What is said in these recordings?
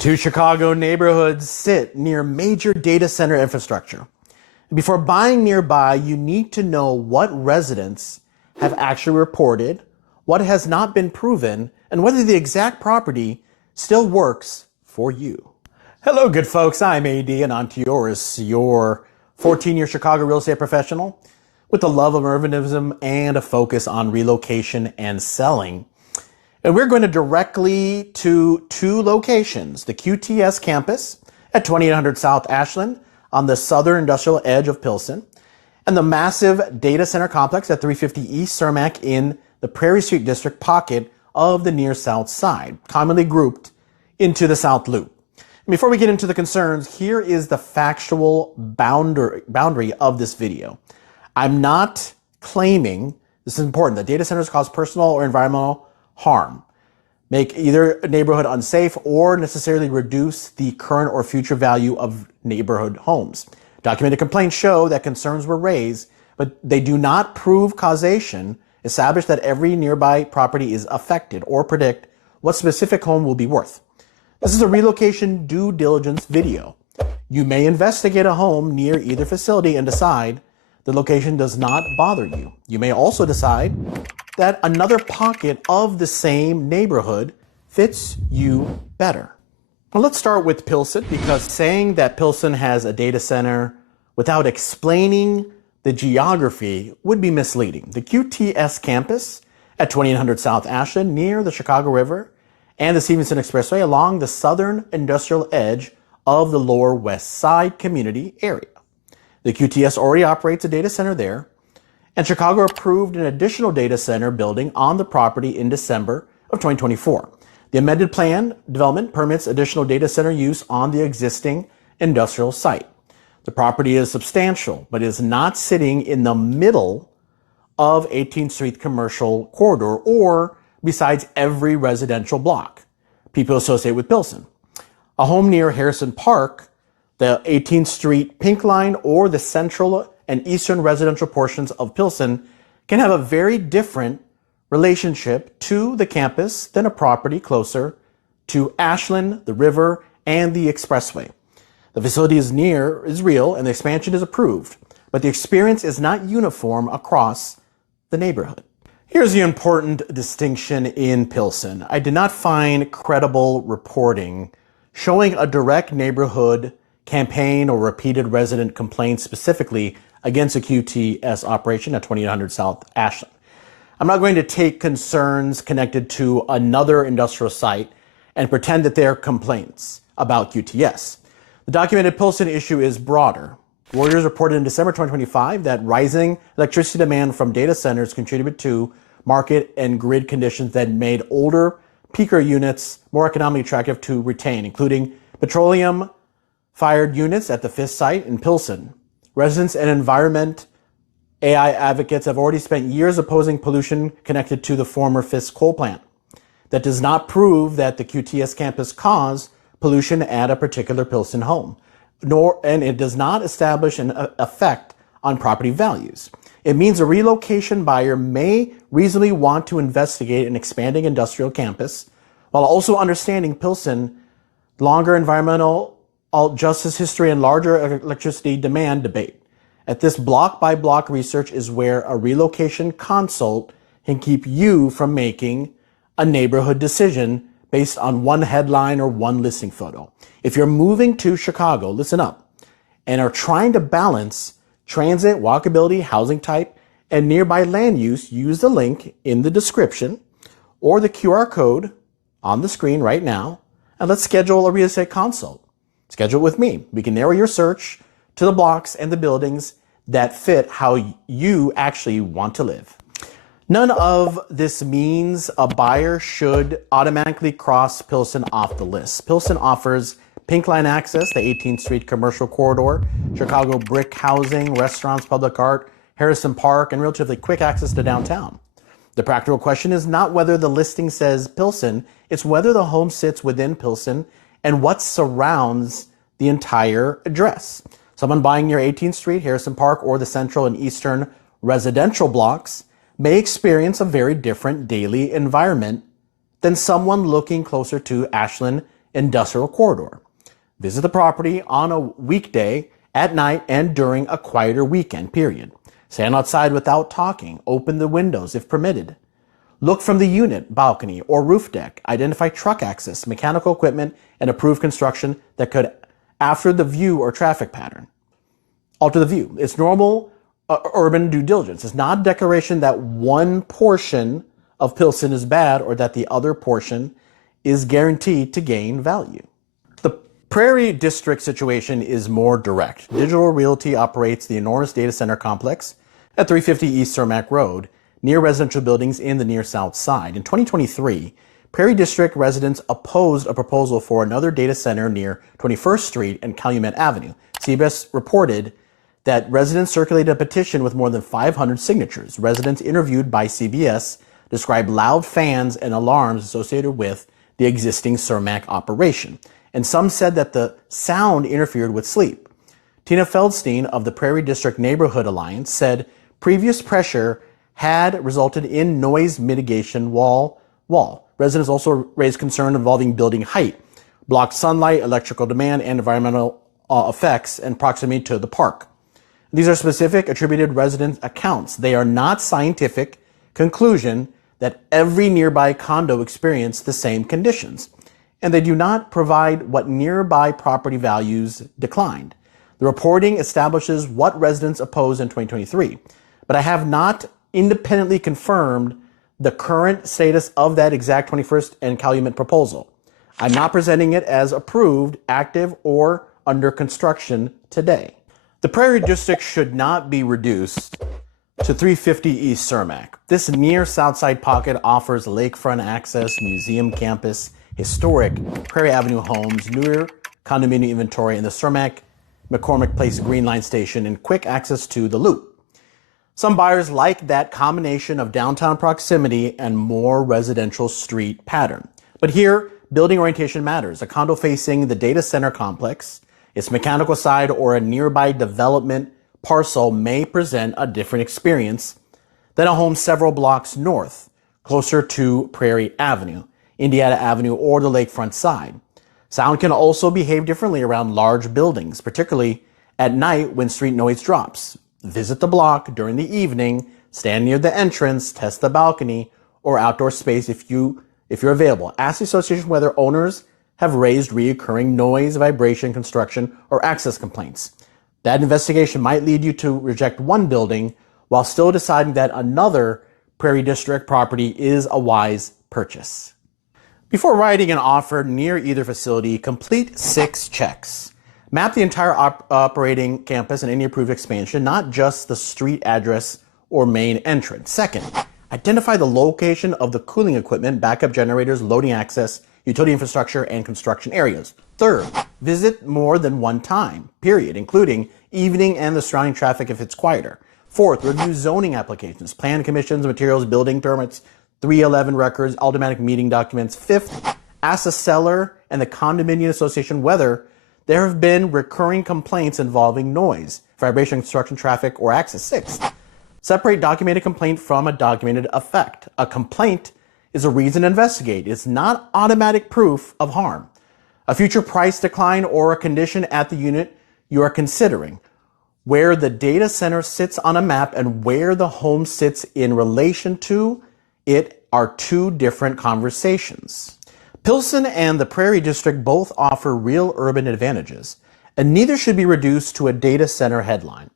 Two Chicago neighborhoods sit near major data center infrastructure. Before buying nearby, you need to know what residents have actually reported, what has not been proven, and whether the exact property still works for you. Hello, good folks. I'm Anant Deoras, your 14-year Chicago real estate professional with a love of urbanism and a focus on relocation and selling. And we're going to directly to two locations, the QTS campus at 2800 South Ashland on the southern industrial edge of Pilsen, and the massive data center complex at 350 East Cermak in the Prairie Street District pocket of the near south side, commonly grouped into the South Loop. And before we get into the concerns, here is the factual boundary of this video. I'm not claiming, this is important, that data centers cause personal or environmental harm, make either a neighborhood unsafe, or necessarily reduce the current or future value of neighborhood homes. Documented complaints show that concerns were raised, but they do not prove causation, establish that every nearby property is affected, or predict what specific home will be worth. This is a relocation due diligence video. You may investigate a home near either facility and decide the location does not bother you. You may also decide that another pocket of the same neighborhood fits you better. Well, let's start with Pilsen, because saying that Pilsen has a data center without explaining the geography would be misleading. The QTS campus at 2800 South Ashland near the Chicago River and the Stevenson Expressway along the southern industrial edge of the Lower West Side community area. The QTS already operates a data center there, and Chicago approved an additional data center building on the property in December of 2024. The amended plan development permits additional data center use on the existing industrial site. The property is substantial, but is not sitting in the middle of 18th Street commercial corridor or besides every residential block people associate with Pilsen. A home near Harrison Park, the 18th Street Pink Line, or the central and eastern residential portions of Pilsen can have a very different relationship to the campus than a property closer to Ashland, the river, and the expressway. The facility is real, and the expansion is approved, but the experience is not uniform across the neighborhood. Here's the important distinction in Pilsen. I did not find credible reporting showing a direct neighborhood campaign or repeated resident complaints specifically against a QTS operation at 2800 South Ashland. I'm not going to take concerns connected to another industrial site and pretend that they're complaints about QTS. The documented Pilsen issue is broader. Reuters reported in December 2025 that rising electricity demand from data centers contributed to market and grid conditions that made older peaker units more economically attractive to retain, including petroleum-fired units at the 5th site in Pilsen. Residents and environment AI advocates have already spent years opposing pollution connected to the former Fisk coal plant. That does not prove that the QTS campus caused pollution at a particular Pilsen home, and it does not establish an effect on property values. It means a relocation buyer may reasonably want to investigate an expanding industrial campus while also understanding Pilsen longer environmental justice history and larger electricity demand debate. At this block-by-block research is where a relocation consult can keep you from making a neighborhood decision based on one headline or one listing photo. If you're moving to Chicago, listen up, and are trying to balance transit, walkability, housing type, and nearby land use, use the link in the description or the QR code on the screen right now, and let's schedule a real estate consult. Schedule it with me. We can narrow your search to the blocks and the buildings that fit how you actually want to live. None of this means a buyer should automatically cross Pilsen off the list. Pilsen offers Pink Line access, the 18th Street commercial corridor, Chicago brick housing, restaurants, public art, Harrison Park, and relatively quick access to downtown. The practical question is not whether the listing says Pilsen, it's whether the home sits within Pilsen and what surrounds the entire address. Someone buying near 18th Street, Harrison Park, or the central and eastern residential blocks may experience a very different daily environment than someone looking closer to Ashland industrial corridor. Visit the property on a weekday, at night, and during a quieter weekend period. Stand outside without talking. Open the windows if permitted. Look from the unit, balcony, or roof deck. Identify truck access, mechanical equipment, and approved construction that could alter the view or traffic pattern. Alter the view. It's normal urban due diligence. It's not a declaration that one portion of Pilsen is bad or that the other portion is guaranteed to gain value. The Prairie District situation is more direct. Digital Realty operates the enormous data center complex at 350 East Cermak Road, near residential buildings in the near south side. In 2023, Prairie District residents opposed a proposal for another data center near 21st Street and Calumet Avenue. CBS reported that residents circulated a petition with more than 500 signatures. Residents interviewed by CBS described loud fans and alarms associated with the existing Cermak operation, and some said that the sound interfered with sleep. Tina Feldstein of the Prairie District Neighborhood Alliance said previous pressure had resulted in noise mitigation wall. Residents also raised concern involving building height, blocked sunlight, electrical demand, and environmental effects and proximity to the park. These are specific attributed resident accounts. They are not scientific conclusion that every nearby condo experienced the same conditions, and they do not provide what nearby property values declined. The reporting establishes what residents opposed in 2023, but I have not independently confirmed the current status of that exact 21st and Calumet proposal. I'm not presenting it as approved, active, or under construction today. The Prairie District should not be reduced to 350 East Cermak. This near Southside pocket offers lakefront access, museum campus, historic Prairie Avenue homes, newer condominium inventory, and the Cermak McCormick Place Green Line Station, and quick access to the Loop. Some buyers like that combination of downtown proximity and more residential street pattern. But here, building orientation matters. A condo facing the data center complex, its mechanical side, or a nearby development parcel may present a different experience than a home several blocks north, closer to Prairie Avenue, Indiana Avenue, or the lakefront side. Sound can also behave differently around large buildings, particularly at night when street noise drops. Visit the block during the evening, stand near the entrance, test the balcony or outdoor space if you're available. Ask the association whether owners have raised recurring noise, vibration, construction, or access complaints. That investigation might lead you to reject one building while still deciding that another Prairie District property is a wise purchase. Before writing an offer near either facility, complete 6 checks. Map the entire operating campus and any approved expansion, not just the street address or main entrance. Second, identify the location of the cooling equipment, backup generators, loading access, utility infrastructure, and construction areas. Third, visit more than one time, period, including evening and the surrounding traffic if it's quieter. Fourth, review zoning applications, plan commissions, materials, building permits, 311 records, automatic meeting documents. Fifth, ask the seller and the condominium association whether there have been recurring complaints involving noise, vibration, construction, traffic, or access. Sixth, separate documented complaint from a documented effect. A complaint is a reason to investigate. It's not automatic proof of harm. A future price decline or a condition at the unit you are considering. Where the data center sits on a map and where the home sits in relation to it are two different conversations. Pilsen and the Prairie District both offer real urban advantages, and neither should be reduced to a data center headline.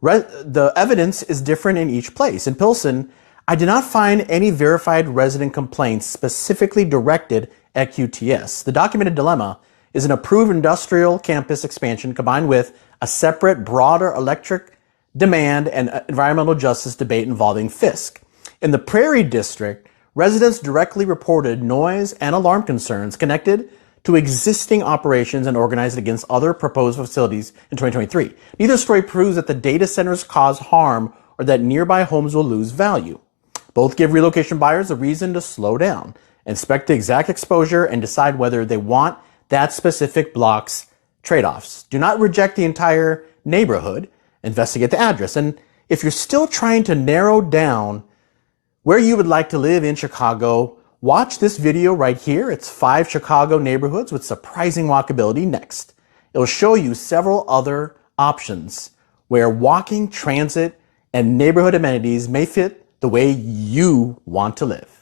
The evidence is different in each place. In Pilsen, I did not find any verified resident complaints specifically directed at QTS. The documented dilemma is an approved industrial campus expansion combined with a separate, broader electric demand and environmental justice debate involving Fisk. In the Prairie District, residents directly reported noise and alarm concerns connected to existing operations and organized against other proposed facilities in 2023. Neither story proves that the data centers cause harm or that nearby homes will lose value. Both give relocation buyers a reason to slow down, inspect the exact exposure, and decide whether they want that specific block's trade-offs. Do not reject the entire neighborhood. Investigate the address. And if you're still trying to narrow down where you would like to live in Chicago, Watch this video right here. It's 5 Chicago neighborhoods with surprising walkability next. It'll show you several other options where walking, transit, and neighborhood amenities may fit the way you want to live.